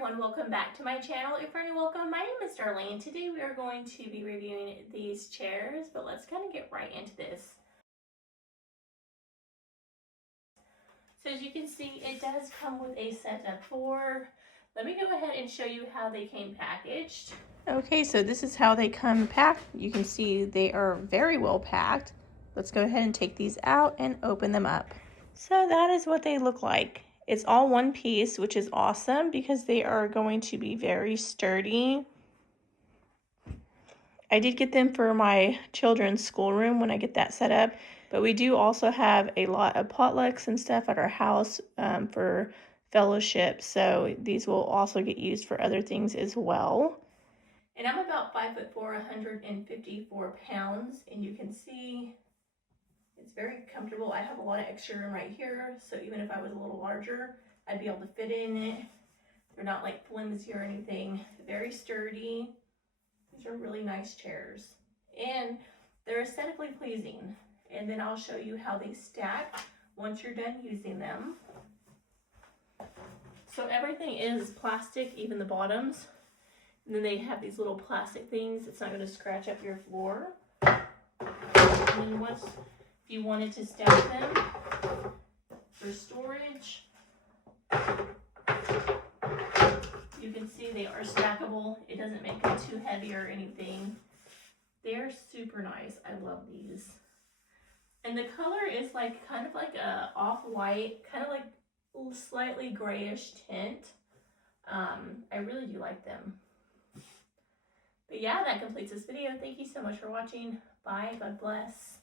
everyone, welcome back to my channel. If you're new, welcome. My name is Darlene. Today we are going to be reviewing these chairs, but let's kind of get right into this. So as you can see, it does come with a set of 4. Let me go ahead and show you how they came packaged. Okay, so this is how they come packed. You can see they are very well packed. Let's go ahead and take these out and open them up. So that is what they look like. It's all one piece, which is awesome because they are going to be very sturdy. I did get them for my children's schoolroom when I get that set up, but we do also have a lot of potlucks and stuff at our house for fellowship, so these will also get used for other things as well. And I'm about 5'4", 154 pounds, and you can see it's very comfortable. I have a lot of extra room right here, so even if I was a little larger, I'd be able to fit in it. They're not like flimsy or anything. Very sturdy. These are really nice chairs. And they're aesthetically pleasing. And then I'll show you how they stack once you're done using them. So everything is plastic, even the bottoms. And then they have these little plastic things. It's not going to scratch up your floor. And then once if you wanted to stack them for storage, you can see they are stackable. It doesn't make them too heavy or anything. They're super nice. I love these. And the color is like kind of like a off-white, kind of like slightly grayish tint. I really do like them. But yeah, that completes this video. Thank you so much for watching. Bye. God bless.